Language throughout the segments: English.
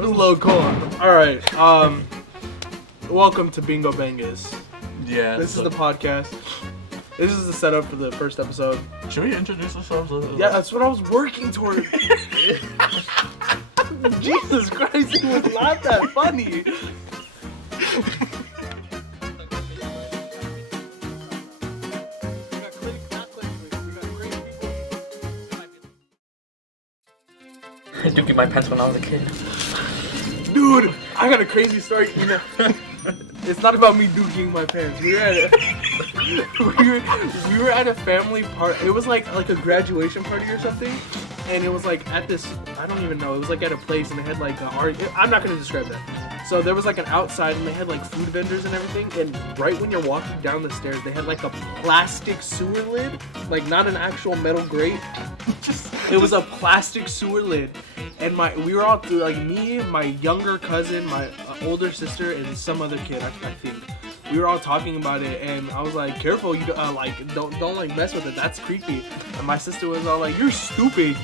was a little cold. All right. Welcome to Bingo Bangus. Yeah. This is the podcast. This is the setup for the first episode. Should we introduce ourselves? Yeah, that's what I was working toward. Jesus Christ, it was not that funny. I dookied my pants when I was a kid. Dude, I got a crazy story. You know, it's not about me dooking my pants. We were at a family party. It was like a graduation party or something, and it was like at this. I don't even know. It was like at a place, and they had like I'm not gonna describe that. So there was like an outside, and they had like food vendors and everything. And right when you're walking down the stairs, they had like a plastic sewer lid, like not an actual metal grate. It was a plastic sewer lid, and we were all like me, my younger cousin, my older sister, and some other kid. I think we were all talking about it, and I was like, "Careful, you don't like mess with it. That's creepy." And my sister was all like, "You're stupid."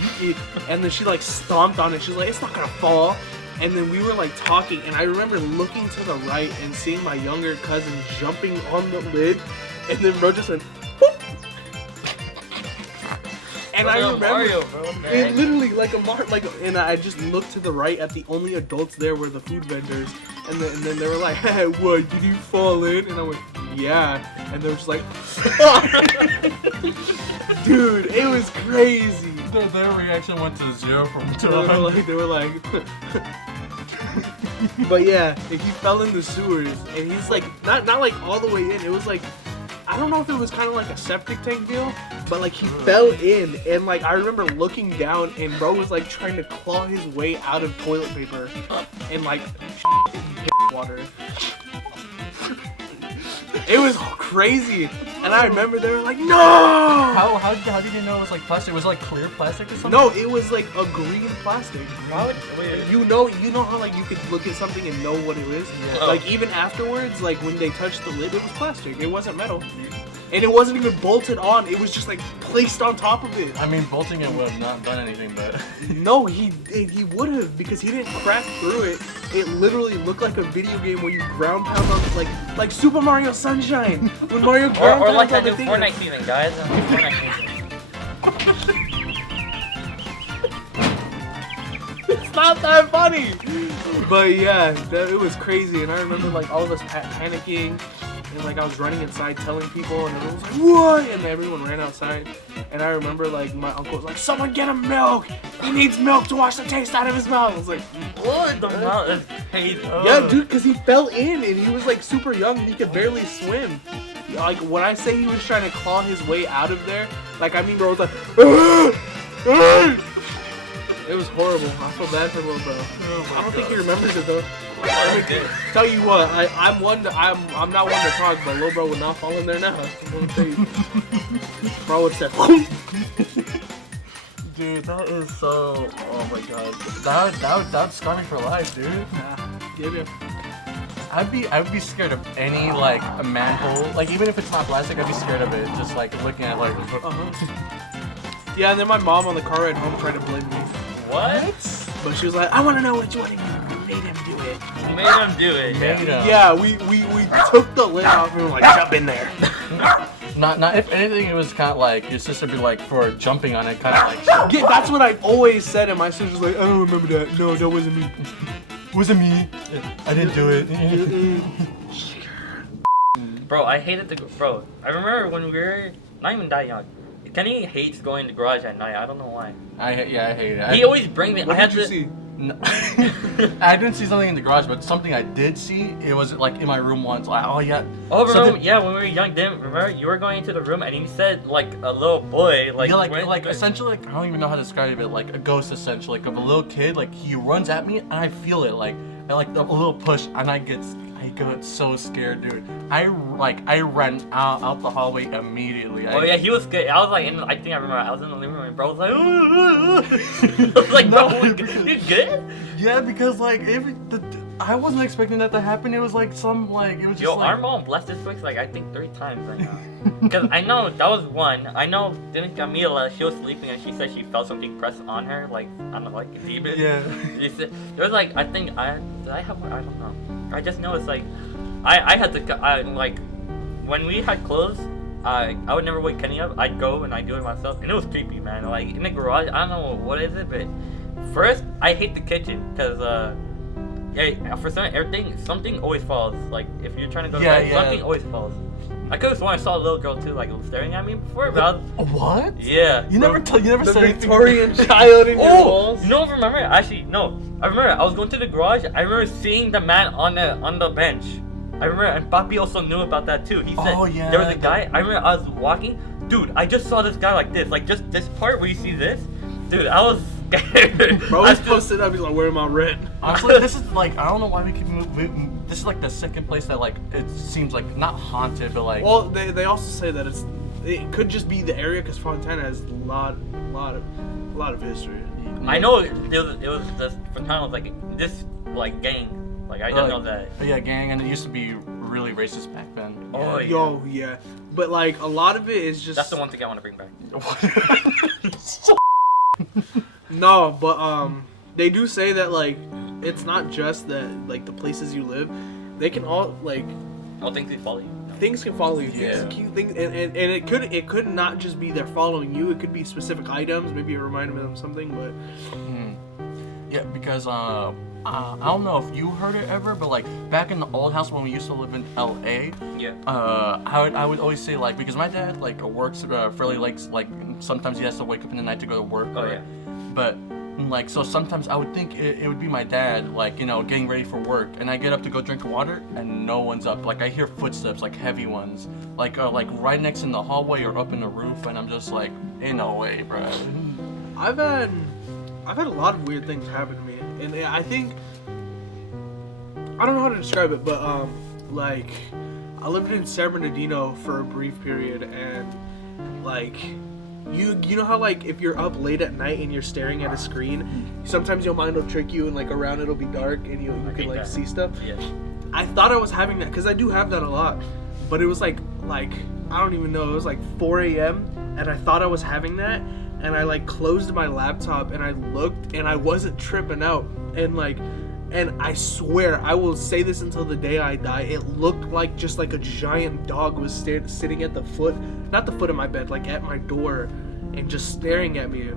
And then she like stomped on it. She's like, "It's not gonna fall." And then we were like talking, and I remember looking to the right and seeing my younger cousin jumping on the lid, and then bro just went. And I remember Mario, bro, it literally and I just looked to the right at the only adults there were the food vendors, and then they were like, "Hey, what? Did you fall in?" And I went, "Yeah," and they were just like, "Dude, it was crazy." Their reaction went to 0 from 2 to 100. They were like, but yeah, he fell in the sewers, and he's like not like all the way in. It was like, I don't know if it was kind of like a septic tank deal, but like he fell in, and like I remember looking down, and bro was like trying to claw his way out of toilet paper and like water. It was crazy, and I remember they were like, "No!" How did you know it was like plastic? Was it like clear plastic or something? No, it was like a green plastic. Wait. You know how like you could look at something and know what it is? Yeah. Like even afterwards, like when they touched the lid, it was plastic. It wasn't metal. And it wasn't even bolted on. It was just like placed on top of it. I mean, bolting it would have not done anything, but... No, he would have, because he didn't crack through it. It literally looked like a video game where you ground pound on like Super Mario Sunshine. When Mario ground Or like pounds that on the new thing. Fortnite season, guys. Fortnite season. It's not that funny. But yeah, it was crazy, and I remember like all of us panicking. And like I was running inside telling people, and everyone was like, "What?" And everyone ran outside. And I remember like my uncle was like, "Someone get him milk! He needs milk to wash the taste out of his mouth." I was like, What the mouth is paid. "Yeah, dude, because he fell in, and he was like super young, and he could barely swim." Like when I say he was trying to claw his way out of there, like I mean, bro was like, it was horrible. I feel bad for little bro. I don't think he remembers it though. I mean, tell you what, I'm not one to talk, but Lil Bro would not fall in there now. I'm gonna tell you. Bro would say, Dude, that is so... Oh my god. That would scar me for life, dude. give you. I'd be scared of any, like, a manhole. Like, even if it's not plastic, I'd be scared of it. Just, like, looking at, like... Yeah, and then my mom on the car ride home tried to blame me. What? But she was like, "I want to know which one of you made him do it." You made him do it. Yeah, we took the lid off and we were like, "Jump in there." Not if anything, it was kind of like your sister be like for jumping on it, kind of like. Yeah, that's what I always said, and my sister's like, "I don't remember that. No, that wasn't me." Wasn't me. I didn't do it. Bro, I hated bro. I remember when we were not even that young. Kenny hates going to the garage at night. I don't know why. I hate it. He always brings me. What did you see? No. I didn't see something in the garage, but something I did see. It was like in my room once. Like, oh yeah. Oh, remember? Something... Yeah, when we were young, remember you were going into the room and you said like a little boy, like yeah, like essentially, like I don't even know how to describe it. Like a ghost, essentially, like of a little kid. Like he runs at me and I feel it, like a little push, and I get so scared, dude. I ran out the hallway immediately. Oh yeah, he was good. I was like, I think I remember. I was in the living room and bro was like, I was like, No, bro, you good? Yeah, because like I wasn't expecting that to happen. It was like some like it was just Yo, like. our mom blessed this place like I think 3 times right now. Because I know that was one. I know didn't Camila, she was sleeping and she said she felt something press on her, like on the like a demon. Yeah. She said, there was like I think did I have one? I don't know. I just know it's like I had to like when we had clothes. I would never wake Kenny up. I'd go and I'd do it myself, and it was creepy, man. Like in the garage, I don't know what is it, but first I hate the kitchen because yeah, for something always falls. Like if you're trying to go to bed, something always falls. I could have sworn I saw a little girl too, like staring at me before, but I was, What? yeah. You never said anything. Victorian child in your walls. You don't remember? Actually, no. I remember I was going to the garage. I remember seeing the man on the bench. I remember, and Papi also knew about that too. He said there was a guy. I remember I was walking. Dude, I just saw this guy like this. Like just this part where you see this. Dude, I was scared. Bro, he's posted up. He's like, where am I rent? Honestly, this is like, I don't know why we keep moving. This is like the second place that like, it seems like not haunted, but like. Well, they also say that it could just be the area because Fontana has a lot of history. I know it was this Fontana was like this like gang. Like I didn't know that. Yeah, gang, and it used to be really racist back then. Oh, yeah. Yo, yeah. But like a lot of it is just. That's the one thing I want to bring back. No, but they do say that like it's not just that like the places you live, they can all like. All things can follow you. Things can follow you. Yeah. Things, and it could not just be they're following you. It could be specific items. Maybe it reminded them of something, but. Yeah, because I don't know if you heard it ever, but like back in the old house when we used to live in LA, Yeah. I would always say like because my dad like works fairly like sometimes he has to wake up in the night to go to work. Oh yeah. But like so sometimes I would think it would be my dad like getting ready for work, and I get up to go drink water and no one's up. Like I hear footsteps like heavy ones like right next in the hallway or up in the roof, and I'm just like ain't no way, bro. I've had a lot of weird things happen to me, and I think I don't know how to describe it, but like I lived in San Bernardino for a brief period, and like you know how like if you're up late at night and you're staring at a screen, sometimes your mind will trick you and like around it'll be dark and you can like see stuff. Yeah. I thought I was having that because I do have that a lot, but it was like I don't even know. It was like 4 a.m. and I thought I was having that. And I like closed my laptop and I looked and I wasn't tripping out, and I swear I will say this until the day I die, it looked like just like a giant dog was sitting at not the foot of my bed, like at my door and just staring at me.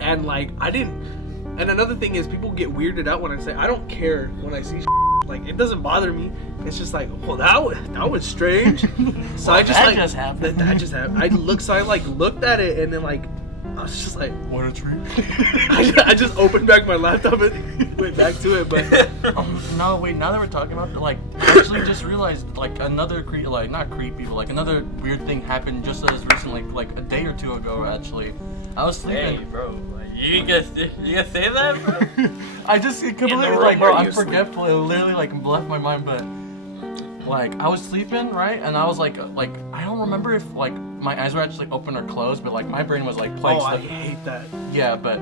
And like and another thing is people get weirded out when I say I don't care when I see like it doesn't bother me. It's just like, well, that was strange. So Well, I just that just happened. That just happened. I looked at it and then like I was just like, What a treat. I just opened back my laptop and went back to it. But No, wait. Now that we're talking about it, like, I actually just realized like another not creepy, but like another weird thing happened just as recently, like a day or two ago. Actually, I was sleeping. Hey, bro. You gonna say that, bro? I just completely room like, bro, where I'm you forgetful. It literally like left my mind, but like I was sleeping, right, and I was like I don't remember if like my eyes were actually open or closed, but like my brain was like playing I stuff. hate that. Yeah, but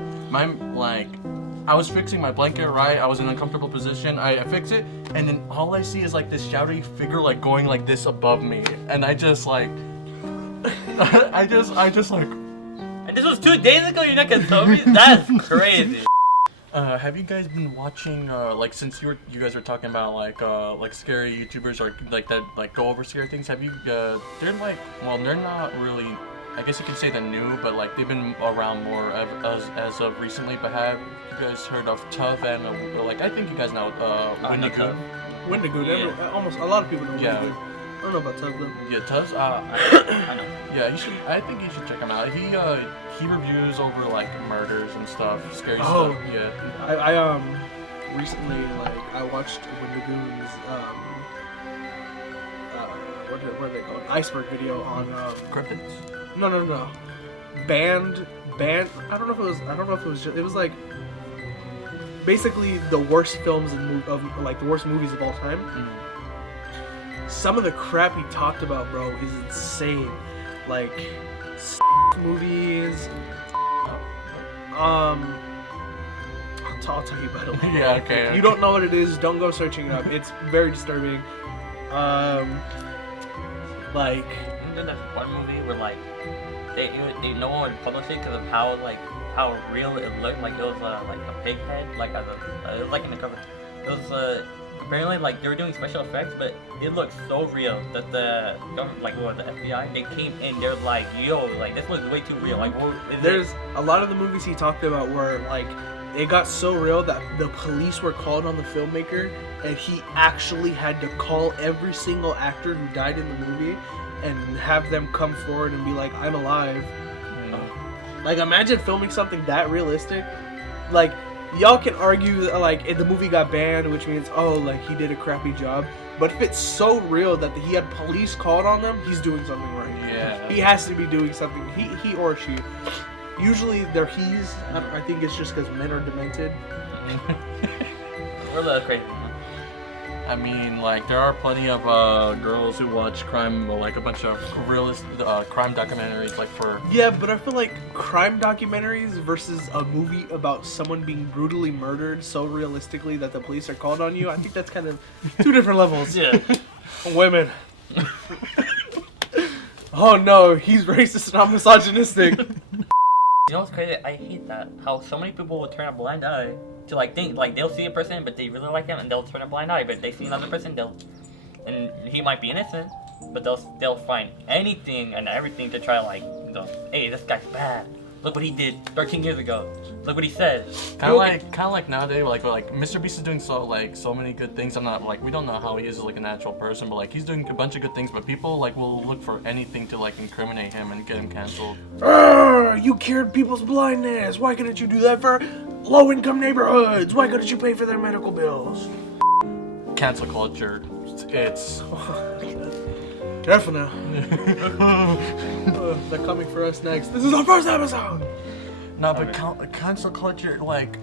I was fixing my blanket, right? I was in an uncomfortable position. I fix it, and then all I see is like this shadowy figure like going like this above me, and I just like, I just like. And this was 2 days ago. You're not gonna tell me? That's crazy. Have you guys been watching like since you guys were talking about like scary YouTubers or like that like go over scary things? Have you they're like they're not really, I guess you could say they're new, but like they've been around more as of recently. But have you guys heard of Tuv and like I think you guys know Wendigo? Wendigo, Yeah. almost a lot of people know Yeah. Wendigo. I don't know about Tug though. Yeah, Tuv's I know. yeah, you should. I think you should check him out. He reviews over like murders and stuff, scary stuff. Yeah. I recently like I watched Wendigo's what are they called? Iceberg video on Cryptids? No. Band. I don't know if it was it was like basically the worst films of like the worst movies of all time. Mm. Some of the crap he talked about, bro, is insane. Like movies. I'll tell you about it. Yeah, okay. If you don't know what it is, don't go searching it up. It's very disturbing. Like. Isn't there that one movie where like they no one would publish it because of how real it looked? Like it was like a pig head, like it was like in the cover. It was apparently like they were doing special effects, but it looked so real that the government, like the FBI, they came in. They're like, yo, like this looks way too real. Like there's a lot of the movies he talked about where like it got so real that the police were called on the filmmaker, and he actually had to call every single actor who died in the movie and have them come forward and be like, I'm alive. Like, imagine filming something that realistic. Like, y'all can argue like the movie got banned, which means like he did a crappy job. But if it's so real that he had police called on them, he's doing something right. Yeah. He has to be doing something. He or she. Usually they're he's. I think it's just because men are demented. We're a little crazy. I mean, like, there are plenty of girls who watch crime, like a bunch of realist crime documentaries, like for... Yeah, but I feel like crime documentaries versus a movie about someone being brutally murdered so realistically that the police are called on you, I think that's kind of two different levels. Yeah. Women. Oh no, he's racist and I'm misogynistic. You know what's crazy? I hate that. How so many people will turn a blind eye to like think like they'll see a person but they really like him and they'll turn a blind eye, but they see another person and he might be innocent, but they'll find anything and everything to try to like hey, this guy's bad. Look what he did 13 years ago. Look what he said. Kind of like nowadays, like Mr. Beast is doing so many good things. I'm not like, we don't know how he is like a natural person, but like he's doing a bunch of good things. But people like will look for anything to like incriminate him and get him canceled. You cured people's blindness. Why couldn't you do that for low-income neighborhoods? Why couldn't you pay for their medical bills? Cancel culture. It's Definitely. They're coming for us next. This is our first episode. no, but cancel culture, like,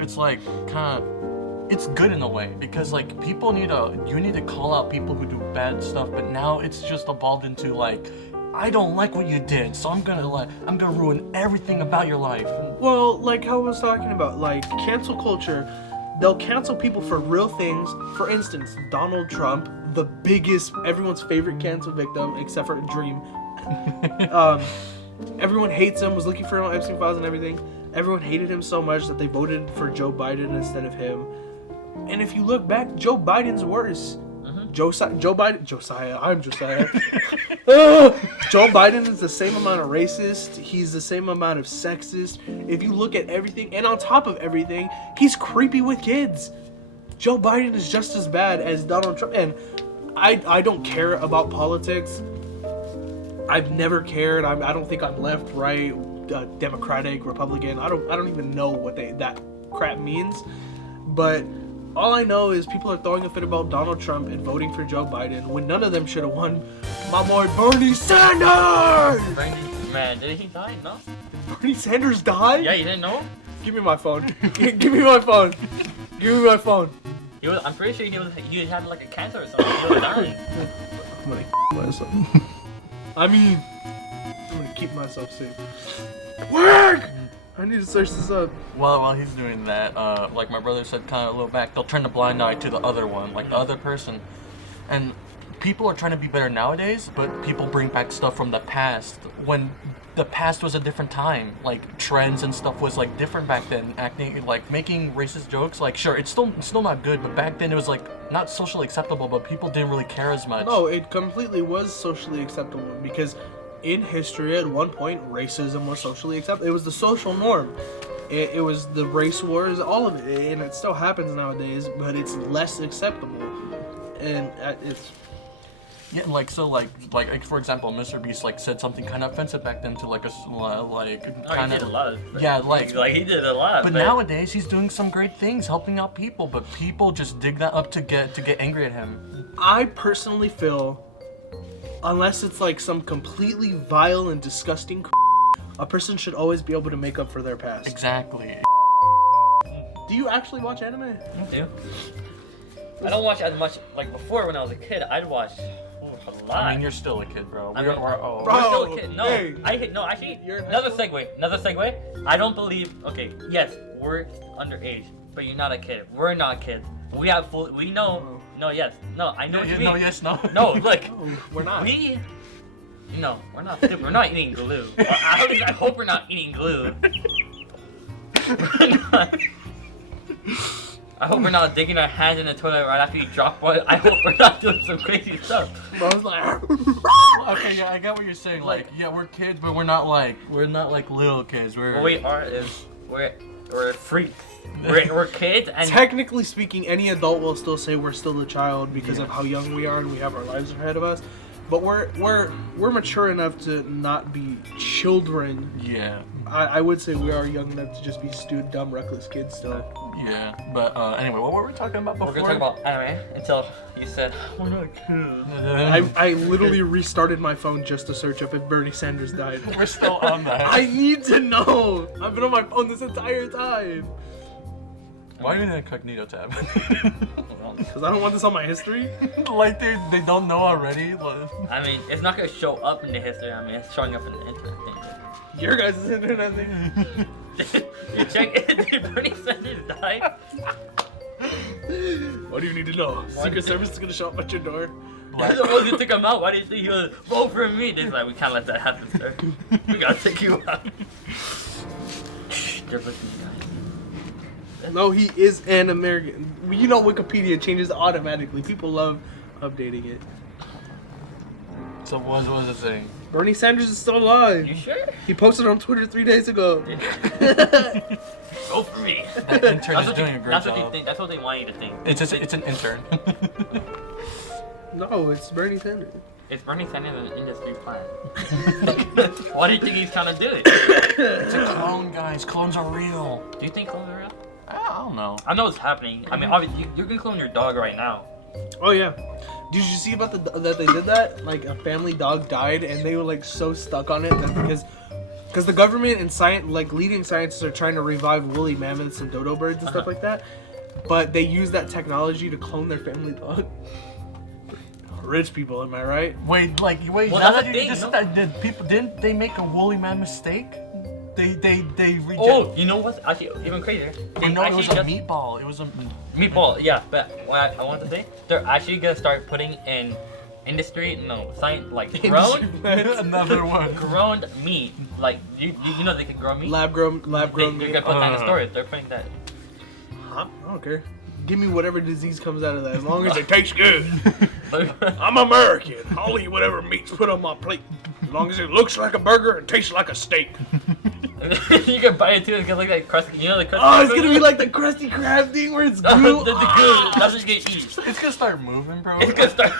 it's like kind of, it's good in a way because like you need to call out people who do bad stuff, but now it's just evolved into like, I don't like what you did, so I'm gonna ruin everything about your life. Well, like how I was talking about, like cancel culture, they'll cancel people for real things. For instance, Donald Trump, the biggest, everyone's favorite cancel victim, except for Dream. Everyone hates him, was looking for him on Epstein files and everything. Everyone hated him so much that they voted for Joe Biden instead of him. And if you look back, Joe Biden's worse. Josiah. Joe Biden is the same amount of racist. He's the same amount of sexist. If you look at everything, and on top of everything, he's creepy with kids. Joe Biden is just as bad as Donald Trump. And I don't care about politics. I've never cared. I don't think I'm left, right, Democratic, Republican. I don't even know what that crap means. But all I know is people are throwing a fit about Donald Trump and voting for Joe Biden when none of them should have won. My boy Bernie Sanders! Man, did he die? No? Bernie Sanders died? Yeah, you didn't know? Give me my phone. Give me my phone. Give me my phone. I'm pretty sure he had like a cancer or something. He was dying. I'm gonna myself. I'm gonna keep myself safe. Work! I need to search this up. Well, while he's doing that, like my brother said kind of a little back, they'll turn the blind eye to the other one, like the other person. And people are trying to be better nowadays, but people bring back stuff from the past when the past was a different time. Like trends and stuff was like different back then. Acting like making racist jokes, like sure, it's still not good, but back then it was like not socially acceptable, but people didn't really care as much. No, it completely was socially acceptable because in history, at one point, racism was socially acceptable. It was the social norm. It was the race wars, all of it, and it still happens nowadays, but it's less acceptable, and it's. Yeah, like so, like for example, Mr. Beast like said something kind of offensive back then to like a like kind he did a lot. Yeah, like he did a lot. But nowadays he's doing some great things, helping out people, but people just dig that up to get angry at him. I personally feel, unless it's like some completely vile and disgusting, a person should always be able to make up for their past. Exactly. Do you actually watch anime? I do. I don't watch as much like before. When I was a kid, I'd watch a lot. I mean, you're still a kid, bro. I mean, We're old. Bro, I'm still a kid. No, hey. actually, You're in high another school? segue. I don't believe. Okay, yes, we're underage, but you're not a kid. We're not kids. We have full. We know. No. Yes. No. I know what you mean. No. Yes. No. No. Look. No, we're not. No, we're not stupid. We're not eating glue. At least I hope we're not eating glue. We're not. I hope we're not digging our hands in the toilet right after you drop one. I hope we're not doing some crazy stuff. I was like, Okay, yeah, I get what you're saying. Like, yeah, we're kids, but we're not like little kids. What we are is we're freaks. We're kids, and technically speaking, any adult will still say we're still a child because of how young we are and we have our lives ahead of us. But we're mature enough to not be children. Yeah. I would say we are young enough to just be stupid, dumb, reckless kids still. Yeah. But anyway, what were we talking about before? we're gonna talk about anime until you said we're not kids. I literally restarted my phone just to search up if Bernie Sanders died. We're still on that. I need to know. I've been on my phone this entire time. Why are you in the incognito tab? Because I don't want this on my history. Like they don't know already. Like... I mean, it's not gonna show up in the history. I mean, it's showing up in the internet thing. Your guys' internet thing. You check it. Did Bernie Sanders die? What do you need to know? Secret Service is gonna show up at your door. They're the ones who took him out. Why do you think he was vote for me? They're like, we can't let that happen, sir. We gotta take you out. They're listening, guys. No, he is an American. You know Wikipedia changes automatically. People love updating it. So what was it saying? Bernie Sanders is still alive. You sure? He posted on Twitter 3 days ago. Go for me. That intern is doing a great That's job. what you think. That's what they want you to think. It's an intern. No, it's Bernie Sanders. It's Bernie Sanders an industry plan. Why do you think he's trying to do it? It's a clone, guys. Clones are real. Do you think clones are real? I don't know. I know what's happening. I mean, obviously, you can clone your dog right now. Oh yeah. Did you see about that they did that? Like a family dog died and they were like so stuck on it that because the government and science, like leading scientists are trying to revive woolly mammoths and dodo birds and stuff like that. But they use that technology to clone their family dog. Rich people, am I right? Wait. Well, Now that's that the you just thing, said that, didn't they make a woolly man mistake? They reject. Oh, you know what's actually even crazier? I know it was a just- meatball. It was a. Meatball, yeah, but what I want to say, they're actually gonna start putting in science, like grown, Another one. grown meat. Like you know they can grow meat. Lab grown. They're gonna put that in storage. They're putting that. Huh? I don't care. Give me whatever disease comes out of that, as long as it tastes good. I'm American. I'll eat whatever meat's put on my plate, as long as it looks like a burger and tastes like a steak. You can bite it too. It's gonna look like crusty. You know the crusty. Oh, it's gonna be like the Krusty Krab thing where it's goo. the goo. That's what you gonna eat. It's gonna start moving, bro. It's gonna start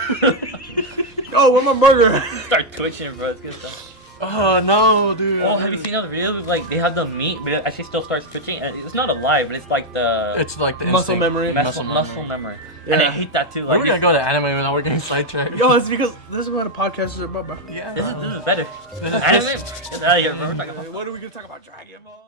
Oh, where's my burger? start twitching, bro. It's gonna start. Oh no, dude. Oh, have you seen those videos? Like they have the meat, but it actually still starts twitching, and it's not alive, but it's like the It's like the Muscle instinct. memory. muscle memory. And I Yeah. hate that too. We're Like gonna go to anime and now we're getting sidetracked. Yo, it's because this is what a podcast is about, bro. Yeah. this is better. Anime? Get out of here, bro. We're talking about. What are we gonna talk about? Dragon Ball?